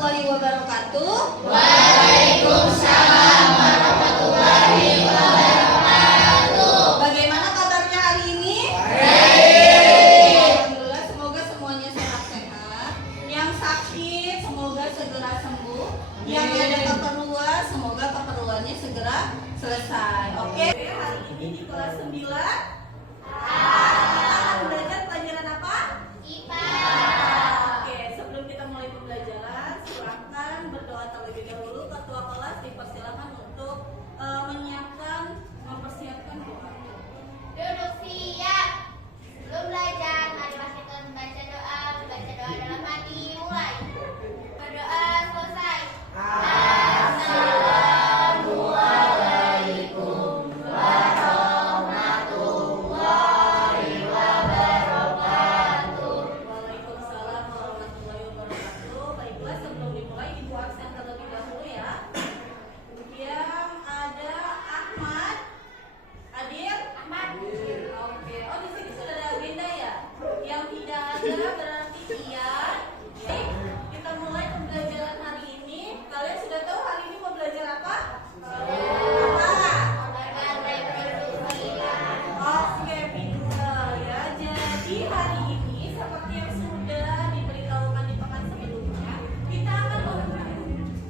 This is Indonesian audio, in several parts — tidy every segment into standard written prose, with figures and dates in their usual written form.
warahmatullahi wabarakatuh. Waalaikumsalam warahmatullahi wabarakatuh. Bagaimana kabarnya hari ini? Baik. Alhamdulillah, semoga semuanya sehat-sehat. Yang sakit semoga segera sembuh. Yang ada keperluan semoga keperluannya segera selesai. Oke, hari ini di kelas 9 kita akan belajar pelajaran apa? IPA. Oke, sebelum kita mulai pembelajaran, silakan berdoa terlebih dahulu. Ketua kelas dipersilakan untuk mempersiapkan doa. Duduk siap. Sebelum belajar, mari kita membaca doa. Membaca doa dalam hati. Mulai. Berdoa selesai. Assalamualaikum warahmatullahi wabarakatuh. Waalaikumsalam warahmatullahi wabarakatuh. Baiklah, sebelum dimulai Ibu absen terlebih dahulu ya. Yang ada Ahmad, Adil, Ahmad. Oke. Oh, di sini sudah ada agenda ya. Yang tidak ada berarti iya. Baik, kita mulai pembelajaran hari ini. Kalian sudah tahu hari ini mau belajar apa? Apa? Organ reproduksi. Oke, pintar ya. Jadi hari ini seperti yang sudah diberitahukan di pekan sebelumnya, kita akan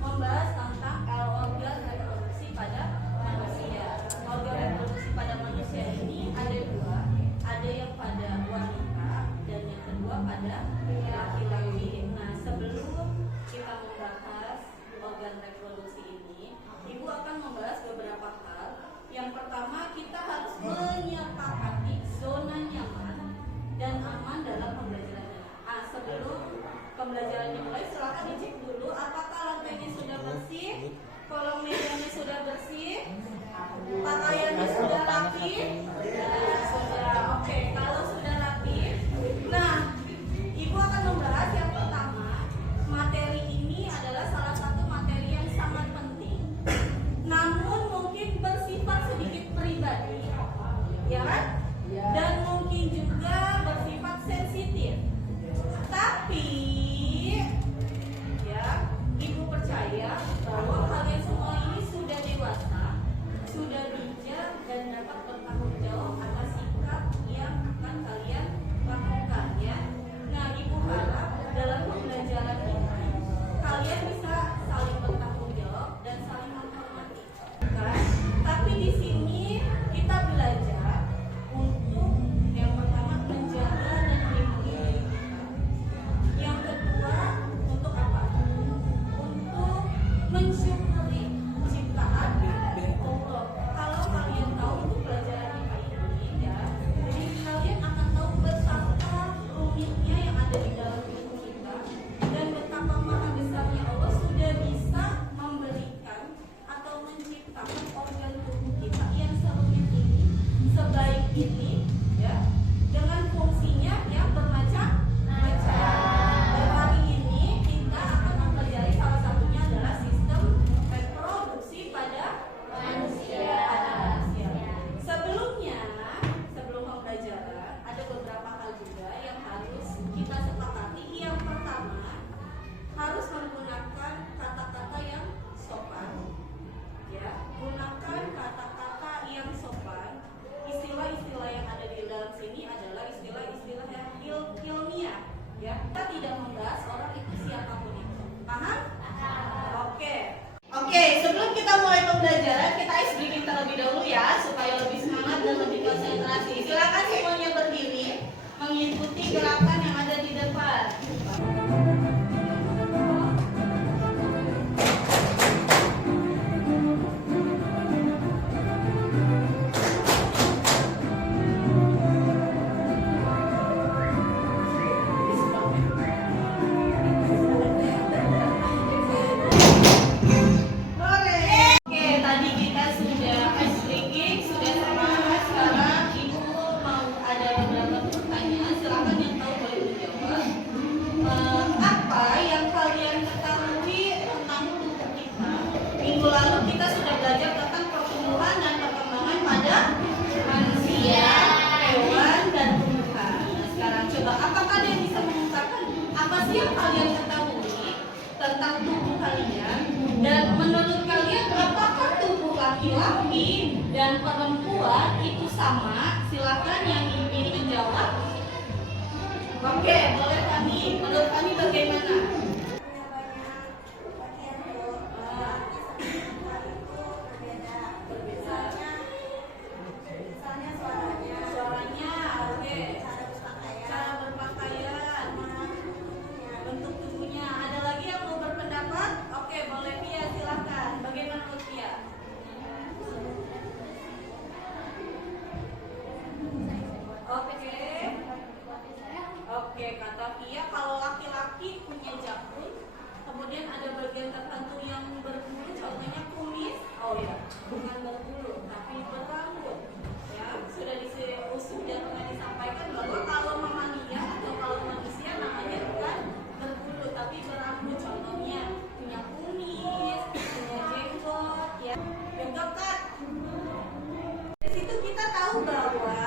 membahas tentang organ reproduksi pada manusia. Organ reproduksi pada manusia ini ada dua, ada yang pada wanita dan yang kedua pada laki-laki. Nah, sebelum kita membahas organ reproduksi ini, Ibu akan membahas beberapa hal. Yang pertama, kita harus menyepakati zona nyaman dan aman dalam pembelajarannya. Sebelum pembelajaran dimulai, silakan dicek dulu apakah lantainya sudah bersih, kolong mejanya sudah bersih, pakaiannya sudah rapi. Sudah. Oke, kalau sudah rapi, nah, Ibu akan membahas yang pertama. Materi ini adalah salah satu materi yang sangat penting, namun mungkin bersifat sedikit pribadi, ya kan? Dan mungkin juga bersifat sensitif. Tapi, ya, Ibu percaya bahwa kalian semua ini sudah dewasa, sudah bijak dan dapat bertanggung jawab atas sikap yang akan kalian lakukan, ya. Nah, Ibu harap dalam pembelajaran ini kalian bisa saling bertanggung jawab dan saling menghormati. Kan? Tapi di sini kita belajar untuk yang pertama menjaga dan melindungi diri kita. Yang kedua untuk apa? Untuk mensyukuri ciptaan Allah. Kalau kalian tahu itu pelajaran IPA ini ya, jadi kalian akan tahu betapa rumitnya yang ada di dalam tubuh kita dan betapa maha besarnya Allah sudah bisa memberikan atau menciptakan organ tubuh kita yang serumit ini, sebaik ini, ya, dengan fungsinya yang bermacam-macam. Dan hari ini kita akan mempelajari salah satunya adalah sistem reproduksi pada manusia. Sebelumnya, sebelum pembelajaran, ada beberapa hal juga yang harus kita sepakati. Yang pertama, harus menggunakan kata-kata yang sopan. Ya, gunakan kata-kata yang sopan. Istilah-istilah yang ada di dalam sini adalah istilah-istilah yang ilmiah. Ya, kita tidak membahas orang itu siapapun itu. Paham? Oke, sebelum kita mulai pembelajaran, kita ice breaking terlebih dahulu ya, supaya lebih semangat dan lebih konsentrasi. Silakan semuanya berdiri, mengikuti gerakan yang ada di depan. Oke, tadi kita sudah ice breaking, sudah semangat. Sekarang Ibu mau ada beberapa pertanyaan. Silakan yang tahu boleh laki-laki dan perempuan itu sama? Silakan yang ingin menjawab. Oke, boleh Fani. Menurut Fani bagaimana? Suaranya, oke. Cara berpakaian, bentuk tubuhnya. Ada lagi yang mau berpendapat? Oke, boleh Pia, silakan. Bagaimana menurut Pia? Oke. Oke, kata Pia kalau laki-laki punya janggut, kemudian ada bagian tertentu yang berbulu, contohnya kumis. Oh ya, bukan berbulu, tapi berambut. Ya, sudah sudah pernah disampaikan bahwa kalau mamalia atau kalau manusia namanya bukan berbulu, tapi berambut. Contohnya punya kumis, punya jenggot, ya. Jenggot kan? Dari situ kita tahu bahwa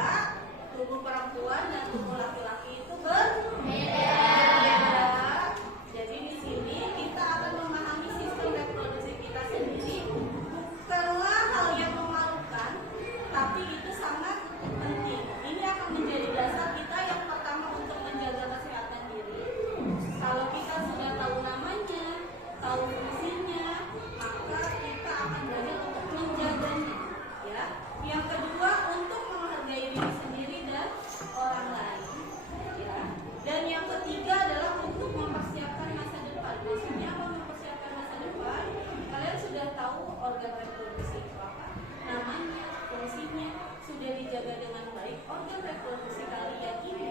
tubuh perempuan dan tubuh laki-laki itu berbeda. Jadi di sini kita akan memahami sistem reproduksi kita sendiri, bukanlah hal yang memalukan, tapi itu sangat penting. Ini akan menjadi dasar kita yang pertama untuk menjaga kesehatan diri. Kalau kita sudah tahu namanya, tahu fungsinya, maka kita akan belajar untuk menjaganya. Ya. Yang kedua, untuk menghargai diri sendiri dan orang lain. Ya. Dan yang ketiga adalah untuk mempersiapkan masa depan. Maksudnya apa mempersiapkan masa depan? Kalian sudah tahu organ reproduksi itu apa? Namanya, fungsinya, sudah dijaga dengan baik. Organ reproduksi kalian ini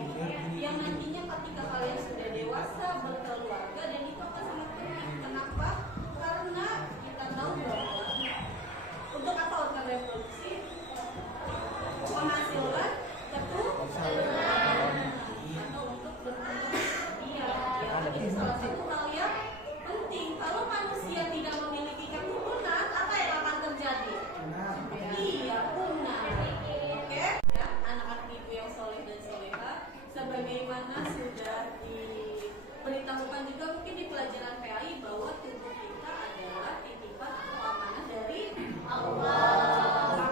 yang nantinya ketika kalian sudah dewasa berkeluarga, dan itu akan sangat penting. Kenapa? Karena kita tahu bahwa untuk apa organ reproduksi? Menghasilkan keturunan atau untuk berkembang biak. Ya, ini salah satu hal yang penting. Kalau manusia tidak memiliki keturunan, apa yang akan terjadi? Iya, punah. Oke? Ya, anak-anak ibu yang soleh dan soleha, sebagaimana sudah diberitahukan juga mungkin di pelajaran PAI bahwa tubuh kita adalah titipan atau amanah dari Allah.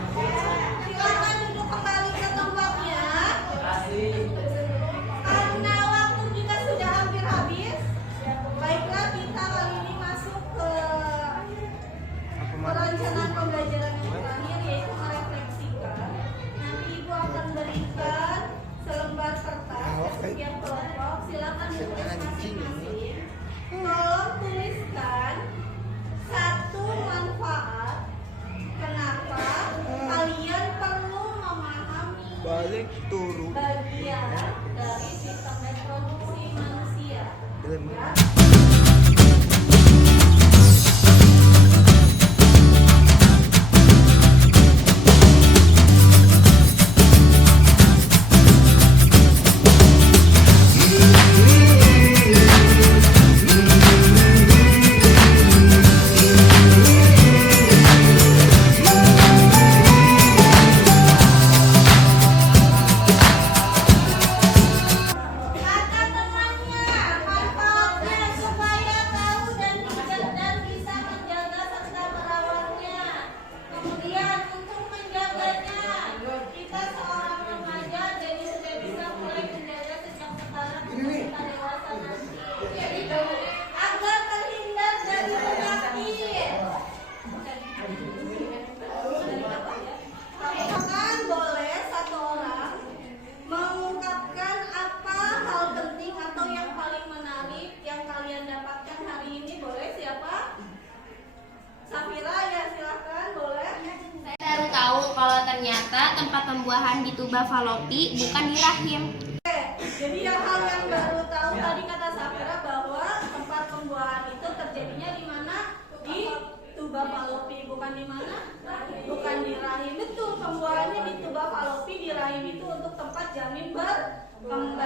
Silakan duduk kembali ke tempatnya. Karena waktu kita sudah hampir habis, baiklah kita kali ini masuk ke perencanaan pembelajaran yang terakhir, yaitu merefleksikan. Nanti Ibu akan berikan selembar kertas ke setiap kelompok. Silakan tulis masing-masing. Tolong tuliskan satu manfaat kenapa kalian perlu memahami balik turun bagian dari sistem reproduksi manusia. Ya. Kata temannya, manfaatnya supaya tahu dan bisa menjaga serta merawatnya. Kemudian untuk menjaganya, kita seorang remaja jadi sudah bisa mulai menjaga sejak sekarang untuk kita dewasa nanti. Agar terhindar dari penyakit. Bahkan boleh satu orang mengungkapkan apa hal penting atau yang paling menarik yang kalian dapatkan hari ini. Boleh siapa? Safira ya, silakan boleh. Saya baru tahu kalau ternyata tempat pembuahan di tuba falopi bukan di rahim. Oke, jadi hal yang baru tahu tadi kata Safira bahwa tempat pembuahan itu terjadinya di mana? Di tuba falopi, bukan di mana? Bukan di rahim. Betul, pembuahannya di tuba falopi, di rahim itu untuk tempat janin berkembang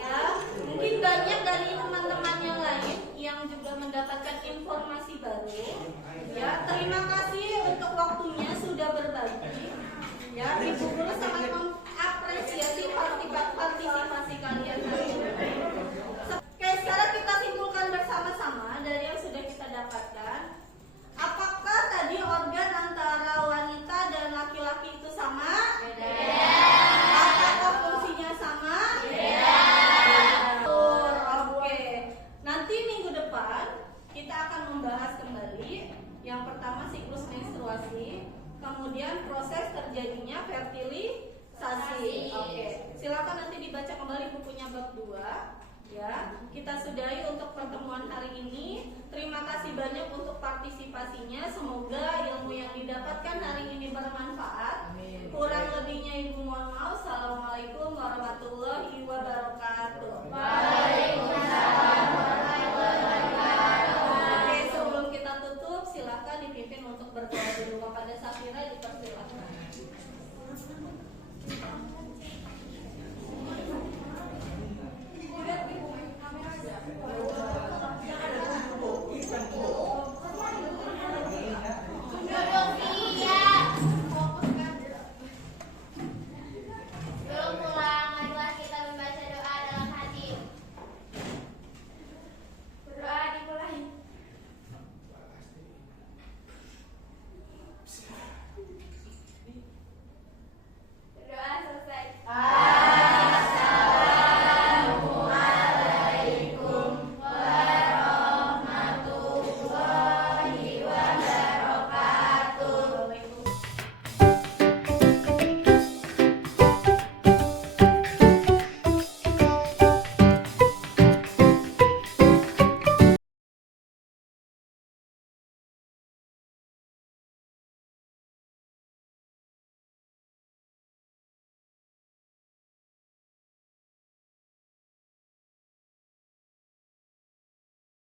ya. Mungkin banyak dari teman-teman yang lain yang juga mendapatkan informasi baru ya. Terima kasih untuk waktunya sudah berbagi ya. Ibu guru sangat mengapresiasi partisipasi kalian hari ini. Oke, sekarang kita simpulkan bersama-sama dari yang sudah kita dapatkan. Apakah tadi organ antara wanita dan laki-laki itu sama? Beda. Apakah fungsinya sama? Beda. Betul. Oke. Nanti minggu depan kita akan membahas kembali yang pertama siklus menstruasi, kemudian proses terjadinya fertilisasi. Oke. Silakan nanti dibaca kembali bukunya bab 2. Ya, kita sudahi untuk pertemuan hari ini. Terima kasih banyak untuk partisipasinya. Semoga ilmu yang didapatkan hari ini bermanfaat. Kurang lebihnya Ibu mohon maaf. Assalamualaikum warahmatullahi wabarakatuh.